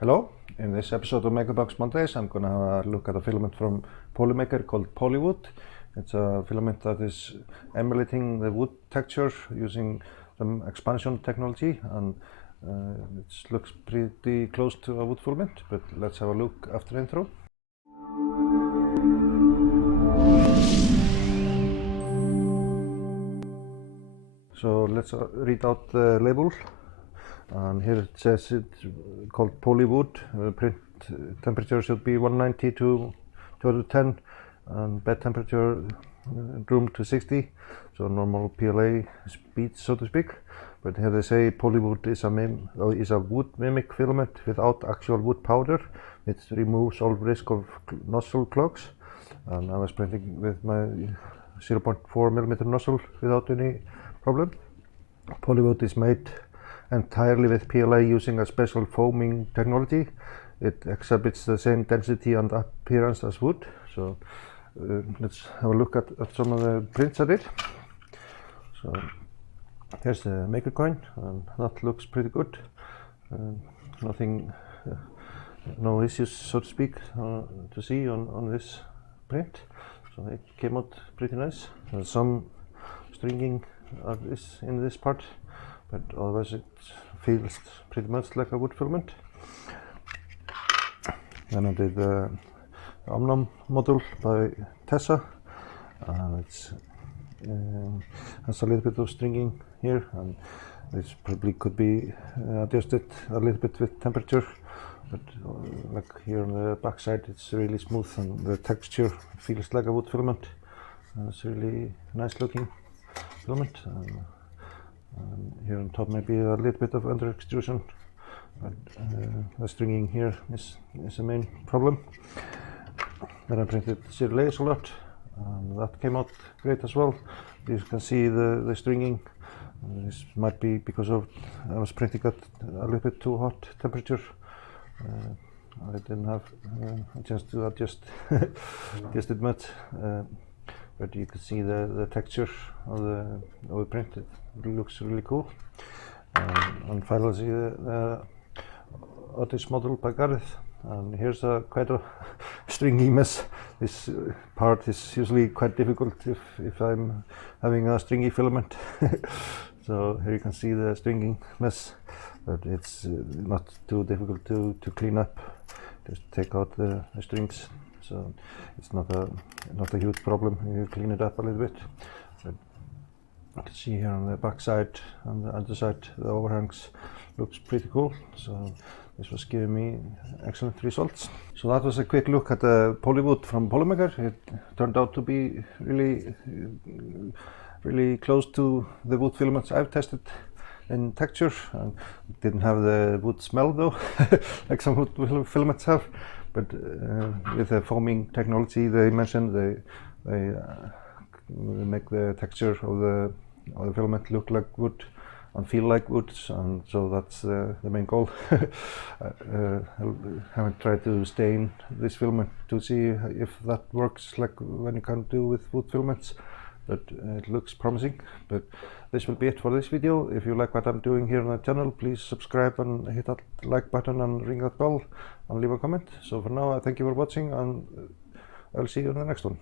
Hello, in this episode of Makerbox Mondays I'm going to have a look at a filament from Polymaker called Polywood. It's a filament that is emulating the wood texture using some expansion technology, and it looks pretty close to a wood filament, but let's have a look after the intro. So let's read out the label. And here it says it's called Polywood. Print temperature should be 190 to 210, and bed temperature room to 60, so normal PLA speed, so to speak. But here they say Polywood is a wood mimic filament without actual wood powder. It removes all risk of nozzle clogs, and I was printing with my 0.4mm nozzle without any problem. Polywood is made entirely with PLA using a special foaming technology. It exhibits the same density and appearance as wood. So let's have a look at some of the prints I did. So here's the maker coin, and that looks pretty good. Nothing, no issues, so to speak, to see on this print. So it came out pretty nice. There's some stringing in this part, but otherwise it feels pretty much like a wood filament. Then I did the Omnum model by Tessa, and it has a little bit of stringing here, and this probably could be adjusted a little bit with temperature, but like here on the back side it's really smooth and the texture feels like a wood filament. It's really nice looking filament. And here on top maybe a little bit of under extrusion, but the stringing here is the main problem. Then I printed serial a lot, and that came out great as well. You can see the stringing. This might be because of I was printing at a little bit too hot temperature. I didn't have a chance to adjust it much. But you can see the texture of the print. It looks really cool. And finally, see the Otis model by Gareth. And here's quite a stringy mess. This part is usually quite difficult if I'm having a stringy filament. So here you can see the stringing mess, but it's not too difficult to clean up. Just take out the strings. So it's not a huge problem. You clean it up a little bit. But you can see here on the back side and the underside, the overhangs looks pretty cool. So this was giving me excellent results. So that was a quick look at the Polywood from Polymaker. It turned out to be really close to the wood filaments I've tested in texture, and didn't have the wood smell though, like some wood filaments have. But with the foaming technology they mentioned, they make the texture of the filament look like wood and feel like wood, and so that's the main goal. I haven't tried to stain this filament to see if that works like when you can do with wood filaments, but it looks promising. But this will be it for this video. If you like what I'm doing here on the channel, please subscribe and hit that like button and ring that bell and leave a comment. So for now, I thank you for watching, and I'll see you in the next one.